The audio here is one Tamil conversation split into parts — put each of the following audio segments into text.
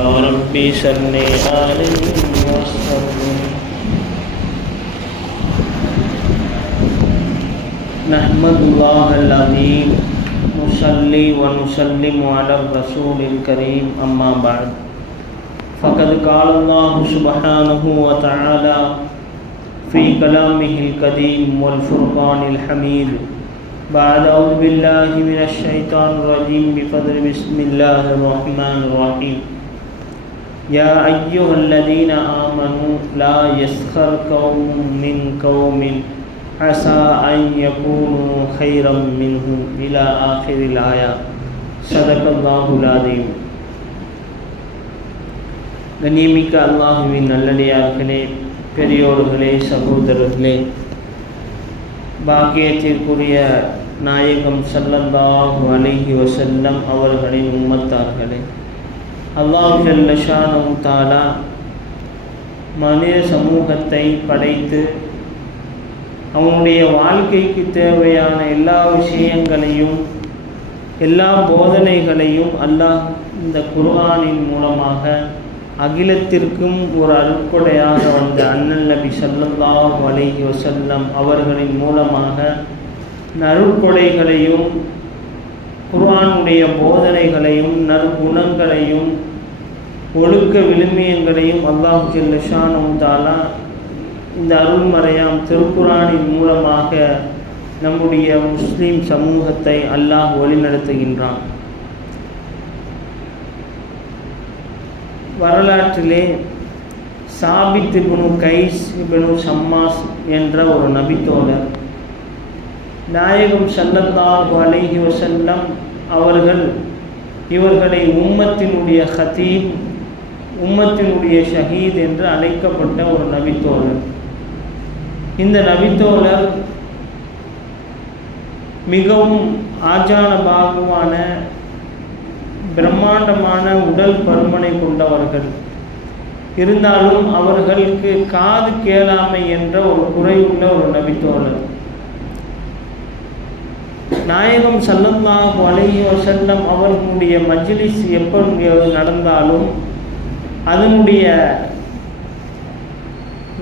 يا ربي صل عليه وسلم. نحمد الله العظيم نصلي ونسلم على الرسول الكريم أما بعد. فقد قال الله سبحانه وتعالى في كلامه القديم والفرقان الحميد بعد أعوذ بالله من الشيطان الرجيم بفضل بسم الله الرحمن الرحيم يا أيها الذين آمنوا لا يسخر قوم من قوم عسى أن يكونوا خيرا منهم إلى آخر الآية صدق الله العظيم கண்ணியமிக்க அல்லாஹுவின் நல்லடியார்களே பெரியோர்களே சகோதரர்களே பாக்கியத்திற்குரிய நாயகம் சல்லல்லாஹு அலைஹி வசல்லம் அவர்களின் உம்மத்தார்களே அல்லாஹ் ஷானு தாலா மனித சமூகத்தை படைத்து அவனுடைய வாழ்க்கைக்கு தேவையான எல்லா விஷயங்களையும் எல்லா போதனைகளையும் அல்லாஹ் இந்த குர்ஆனின் மூலமாக அகிலத்திற்கும் ஒரு அருட்கொடையாக வந்த அண்ணன் நபி சல்லல்லா வலை வசல்லம் அவர்களின் மூலமாக நருட்கொடைகளையும் குர்ஆனுடைய போதனைகளையும் நற்குணங்களையும் ஒழுக்க விழுமியங்களையும் அல்லாஹு ஜல்லஷானும் தாலா இந்த அருள்மறையாம் திருக்குறானின் மூலமாக நம்முடைய முஸ்லீம் சமூகத்தை அல்லாஹ் வழிநடத்துகின்றான். வரலாற்றிலே சாபித் இபனு கைஸ் இபனு சம்மாஸ் என்ற ஒரு நபித்தோழர் நாயகம் சல்லல்லாஹு அலைஹி வசல்லம் அவர்கள் இவர்களை உம்மத்தினுடைய ஹதீப் உம்மத்தினுடைய ஷஹீத் என்று அழைக்கப்பட்ட ஒரு நபித்தோழர். இந்த நபித்தோழர் மிகவும் ஆஜான பாகுவான பிரம்மாண்டமான உடல் பருமனை கொண்டவர்கள். இருந்தாலும் அவர்களுக்கு காது கேளாமை என்ற ஒரு குறையுள்ள ஒரு நபித்தோழர். நாயகம் சல்லம்மா வலையோ செல்லம் அவர்களுடைய மஜ்லிஸ் எப்போ நடந்தாலும் அதனுடைய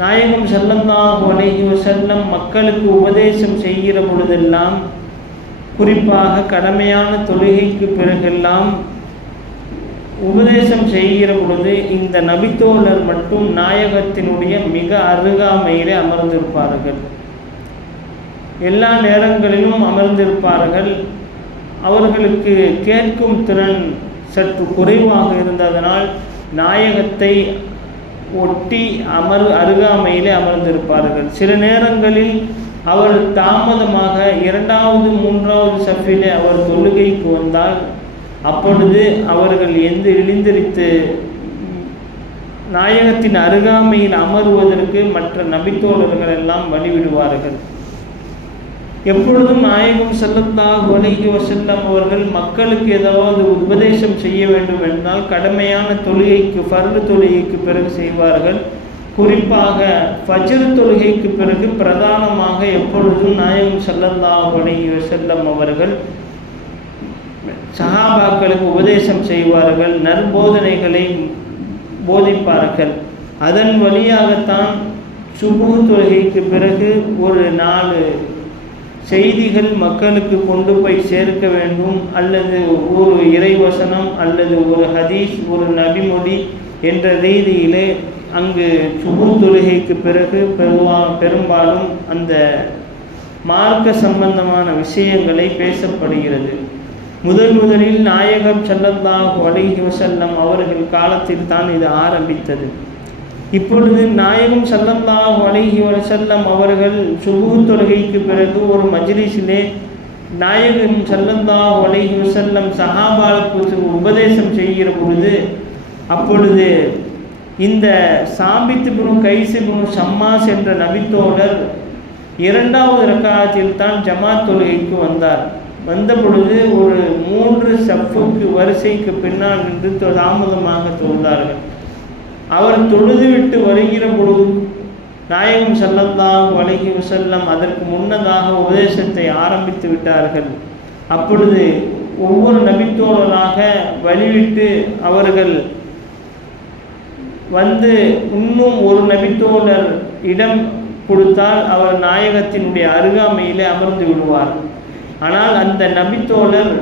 நாயகம் சல்லல்லாஹு வலையோ செல்லம் மக்களுக்கு உபதேசம் செய்கிற பொழுதெல்லாம் குறிப்பாக கடமையான தொழுகைக்கு பிறகெல்லாம் உபதேசம் செய்கிற பொழுது இந்த நபித்தோழர் மட்டும் நாயகத்தினுடைய மிக அருகாமையிலே அமர்ந்திருப்பார்கள். எல்லா நேரங்களிலும் அமர்ந்திருப்பார்கள். அவர்களுக்கு கேட்கும் திறன் சற்று குறைவாக இருந்ததனால் நாயகத்தை ஒட்டி அமர் அருகாமையிலே அமர்ந்திருப்பார்கள். சில நேரங்களில் அவர் தாமதமாக இரண்டாவது மூன்றாவது சஃபிலே அவர் தொழுகைக்கு வந்தால் அப்பொழுது அவர்கள் எந்த இழிந்தரித்து நாயகத்தின் அருகாமையில் அமருவதற்கு மற்ற நபித்தோழர்கள் எல்லாம் வழிவிடுவார்கள். எப்பொழுதும் நாயகம் செல்லத்தாக அலைஹி வசல்லம் அவர்கள் மக்களுக்கு ஏதாவது உபதேசம் செய்ய வேண்டும் என்றால் கடமையான தொழுகைக்கு ஃபர்டு தொழுகைக்கு பிறகு செய்வார்கள். குறிப்பாக ஃபஜ்ர் தொழுகைக்கு பிறகு பிரதானமாக எப்பொழுதும் நாயகம் செல்லத்தாக அலைஹி வசல்லம் அவர்கள் சஹாபாக்களுக்கு உபதேசம் செய்வார்கள் நற்போதனைகளை போதிப்பார்கள். அதன் வழியாகத்தான் சுபு தொழுகைக்கு பிறகு ஒரு நாலு செய்திகள் மக்களுக்கு கொண்டு போய் சேர்க்க வேண்டும். அல்லது ஒரு இறைவசனம் அல்லது ஒரு ஹதீஸ் ஒரு நபிமொழி என்ற ரீதியிலே அங்கு சுபு தொழுகைக்கு பிறகு பெருவா பெரும்பாலும் அந்த மார்க்க சம்பந்தமான விஷயங்களை பேசப்படுகிறது. முதல் முதலில் நாயகம் செல்லல்லாஹு அலைஹி வசல்லம் அவர்கள் காலத்தில் தான் இது ஆரம்பித்தது. இப்பொழுது நாயகம் சல்லல்லாஹு அலைஹி வசல்லம் அவர்கள் சுபு தொழுகைக்கு பிறகு ஒரு மஜ்லிஸிலே நாயகம் செல்லந்தா அலைஹி வசல்லம் சஹாபாலுக்கு உபதேசம் செய்கிற பொழுது அப்பொழுது இந்த சாம்பித்து குரு கைசு குரு சம்மாஸ் என்ற நபித்தோழர் இரண்டாவது ரக்காத்தில் தான் ஜமாத் தொழுகைக்கு வந்தார். வந்த பொழுது ஒரு மூன்று சப்புக்கு வரிசைக்கு பின்னால் நின்று தாமதமாக தோன்றார்கள் அவர் தொழுதுவிட்டு வருகிற பொழுது நாயகம் சல்லல்லாஹு வலகி செல்லம் அதற்கு முன்னதாக உபதேசத்தை ஆரம்பித்து விட்டார்கள். அப்பொழுது ஒவ்வொரு நபித்தோழராக வழிவிட்டு அவர்கள் வந்து இன்னும் ஒரு நபித்தோழர் இடம் கொடுத்தால் அவர் நாயகத்தினுடைய அருகாமையிலே அமர்ந்து விடுவார். ஆனால் அந்த நபித்தோழர்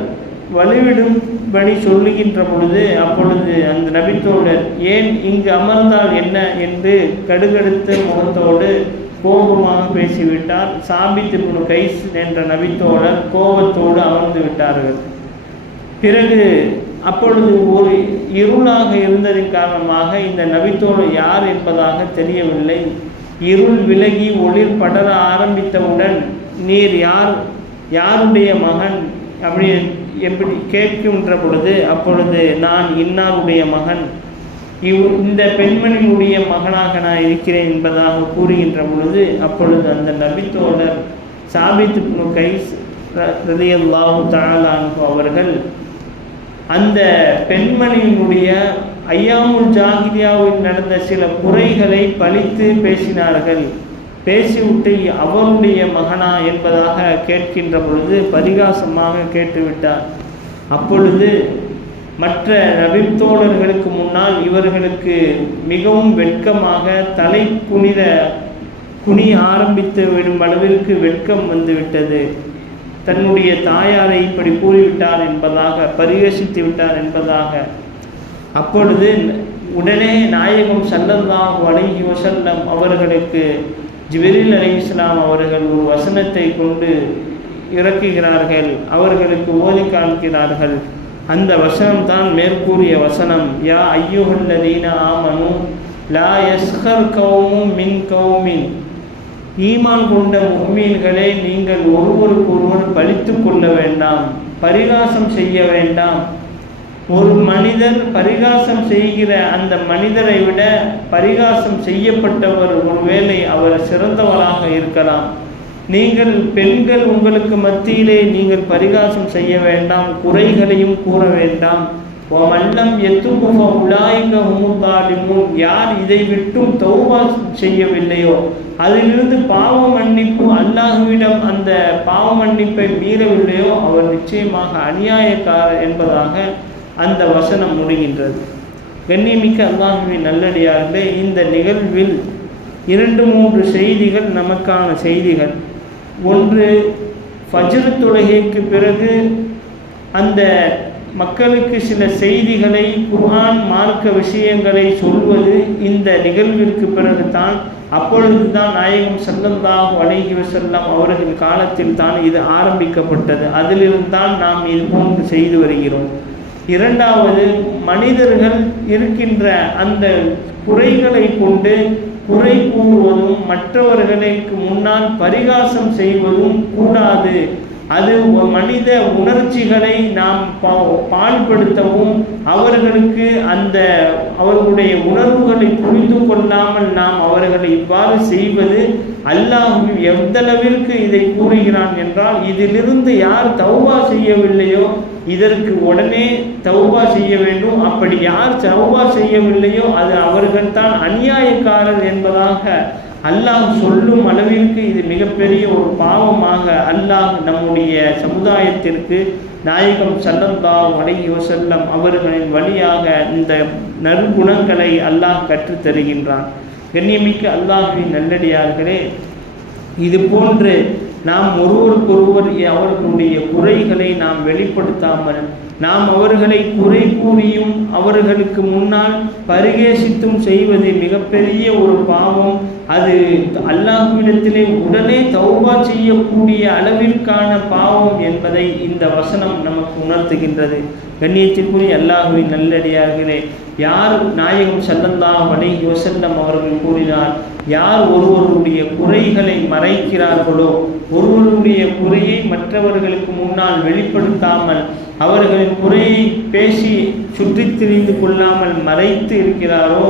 வலுவிடும்படி சொல்லுகின்ற பொழுது அப்பொழுது அந்த நபித்தோழர் ஏன் இங்கு அமர்ந்தால் என்ன என்று கடுகடுத்த முகத்தோடு கோபமாக பேசிவிட்டார். சாபித்து கைஸ் என்ற நபித்தோழர் கோபத்தோடு அமர்ந்து விட்டார்கள். பிறகு அப்பொழுது ஒரு இருளாக இருந்ததின் காரணமாக இந்த நபித்தோழர் யார் என்பதாக தெரியவில்லை. இருள் விலகி ஒளிர் படர ஆரம்பித்தவுடன் நீர் யார்? யாருடைய மகன்? அப்படி எப்படி கேட்கின்ற பொழுது அப்பொழுது நான் இன்னாருடைய மகன் இவ் இந்த பெண்மணியுடைய மகனாக நான் இருக்கிறேன் என்பதாக கூறுகின்ற பொழுது அப்பொழுது அந்த நபித்தோழர் சாபித் கைஸ் ரலியல்லாஹு தஆலான் அவர்கள் அந்த பெண்மணியினுடைய ஐயாமுல் ஜாகிரியாவில் நடந்த சில குறைகளை பழித்து பேசினார்கள். பேசிவிட்டு அவருடைய மகனா என்பதாக கேட்கின்ற பொழுது பரிகாசமாக கேட்டுவிட்டார். அப்பொழுது மற்ற நபித்தோழர்களுக்கு முன்னால் இவர்களுக்கு மிகவும் வெட்கமாக தலை குனித குனி ஆரம்பித்து விடும் அளவிற்கு வெட்கம் வந்துவிட்டது. தன்னுடைய தாயாரை இப்படி கூறிவிட்டார் என்பதாக பரிகசித்து விட்டார் என்பதாக. அப்பொழுது உடனே நாயகம் சல்லல்லாஹு அலைஹி வசல்லம் அவர்களுக்கு ஜிபிரில் அலி இஸ்லாம் அவர்கள் ஒரு வசனத்தை கொண்டு இறக்குகிறார்கள் அவர்களுக்கு ஓதி காண்கிறார்கள். அந்த வசனம் தான் மேற்கூறிய வசனம். யா ஐயுகல்லதீன ஆமனு லா எஸ்கர் கௌமும் மின் கௌமின். ஈமான் கொண்ட முஹ்மீன்களே நீங்கள் ஒருவருக்கொருவர் பழித்து கொள்ள வேண்டாம் பரிகாசம் செய்ய வேண்டாம் ஒரு மனிதர் பரிகாசம் செய்கிற அந்த மனிதரை விட பரிகாசம் செய்யப்பட்டவர் ஒருவேளை அவர் சிறந்தவராக இருக்கலாம். நீங்கள் பெண்கள் உங்களுக்கு மத்தியிலே நீங்கள் பரிகாசம் செய்ய வேண்டாம் குறைகளையும் கூற வேண்டாம். மல்லம் எத்துக்கும உலாய்க உமுதாலிமும் யார் இதை விட்டும் தௌபா செய்யவில்லையோ அதிலிருந்து பாவ மன்னிப்பு அல்லாஹுவிடம் அந்த பாவ மன்னிப்பை மீறவில்லையோ அவர் நிச்சயமாக அநியாயக்காரர் என்பதாக அந்த வசனம் முடிகின்றது. கண்ணியமிக்க அல்லாஹுவின் நல்லடியார்களே இந்த நிகழ்வில் இரண்டு மூன்று செய்திகள் நமக்கான செய்திகள். ஒன்று ஃபஜ்ரு தொழுகைக்கு பிறகு அந்த மக்களுக்கு சில செய்திகளை குர்ஆன் மார்க்க விஷயங்களை சொல்வது இந்த நிகழ்விற்கு பிறகு தான் அப்பொழுது தான் நாயகம் சல்லல்லாஹு வழங்கி செல்லம் அவர்கள் காலத்தில் தான் இது ஆரம்பிக்கப்பட்டது. அதிலிருந்து தான் நாம் இது போன்று செய்து வருகிறோம். இரண்டாவது மனிதர்கள் இருக்கின்ற அந்த குறைகளை கொண்டு குறை கூறுவதும் மற்றவர்களுக்கு முன்னால் பரிகாசம் செய்வதும் கூடாது. அது மனித உணர்ச்சிகளை நாம் பா- அவர்களுக்கு அந்த அவர்களுடைய உணர்வுகளை புரிந்து கொள்ளாமல் நாம் அவர்களை இவ்வாறு செய்வது அல்லாஹ் எந்தளவிற்கு இதை கூறுகிறான் என்றால் இதிலிருந்து யார் தௌபா செய்யவில்லையோ இதற்கு உடனே தௌபா செய்ய வேண்டும். அப்படி யார் தௌபா செய்யவில்லையோ அது அவர்கள்தான் அநியாயக்காரர் என்பதாக அல்லாஹ் சொல்லும் அளவிற்கு இது மிகப்பெரிய ஒரு பாவமாக அல்லாஹ் நம்முடைய சமுதாயத்திற்கு நாயகம் சல்லந்தா அலைஹி செல்லம் அவர்களின் வழியாக இந்த நற்குணங்களை அல்லாஹ் கற்றுத் தருகின்றான். கண்ணியமிக்க அல்லாஹின் நல்லடியார்களே இது போன்று நாம் ஒருவருக்கொருவர் அவர்களுடைய குறைகளை நாம் வெளிப்படுத்தாமல் நாம் அவர்களை குறை கூறியும் அவர்களுக்கு முன்னால் பரிகேசித்தும் செய்வது மிகப்பெரிய ஒரு பாவம். அது அல்லாஹ்விடத்திலே உடனே தௌபா செய்யக்கூடிய அளவிற்கான பாவம் என்பதை இந்த வசனம் நமக்கு உணர்த்துகின்றது. கண்ணியத்திற்குரிய அல்லாஹுவின் நல்லடியார்களே யார் நாயகம் ஸல்லல்லாஹு அலைஹி யோசல்லம் அவர்கள் கூறினார் யார் ஒருவருடைய குறைகளை மறைக்கிறார்களோ ஒருவருடைய குறையை மற்றவர்களுக்கு முன்னால் வெளிப்படுத்தாமல் அவர்களின் குறையை பேசி சுற்றி திரிந்து கொள்ளாமல் மறைத்து இருக்கிறாரோ?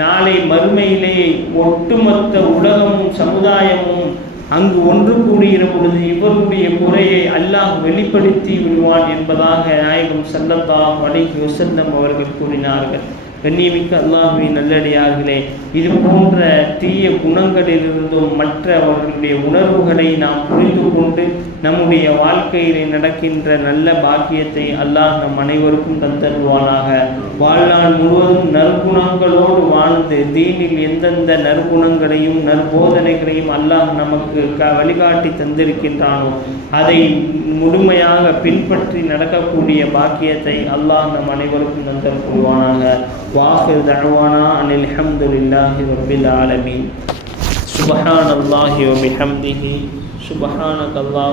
நாளை மறுமையிலே ஒட்டுமொத்த உலகமும் சமுதாயமும் அங்கு ஒன்று கூடுகிற பொழுது இவருடைய குறையை அல்லாஹ் வெளிப்படுத்தி விடுவான் என்பதாக நாயகம் ஸல்லல்லாஹு அலைஹி வஸல்லம் அவர்கள் கூறினார்கள். கண்ணியமிக்க அல்லாஹுவின் நல்லடியார்களே. இது போன்ற தீய குணங்களிலிருந்தும் மற்றவர்களுடைய உணர்வுகளை நாம் புரிந்து கொண்டு நம்முடைய வாழ்க்கையில் நடக்கின்ற நல்ல பாக்கியத்தை அல்லாஹ் நம் அனைவருக்கும் தந்தருவானாக வாழ்நாள் முழுவதும் நற்குணங்களோடு வாழ்ந்து தீனில் எந்தெந்த நற்குணங்களையும் நற்போதனைகளையும் அல்லாஹ் நமக்கு க வழிகாட்டி தந்திருக்கின்றானோ அதை முழுமையாக பின்பற்றி நடக்கக்கூடிய பாக்கியத்தை அல்லாஹ் நம் அனைவருக்கும் தந்தருவானாக واخر دعوانا ان الحمد لله رب العالمين. سبحان الله وبحمده. سبحانك الله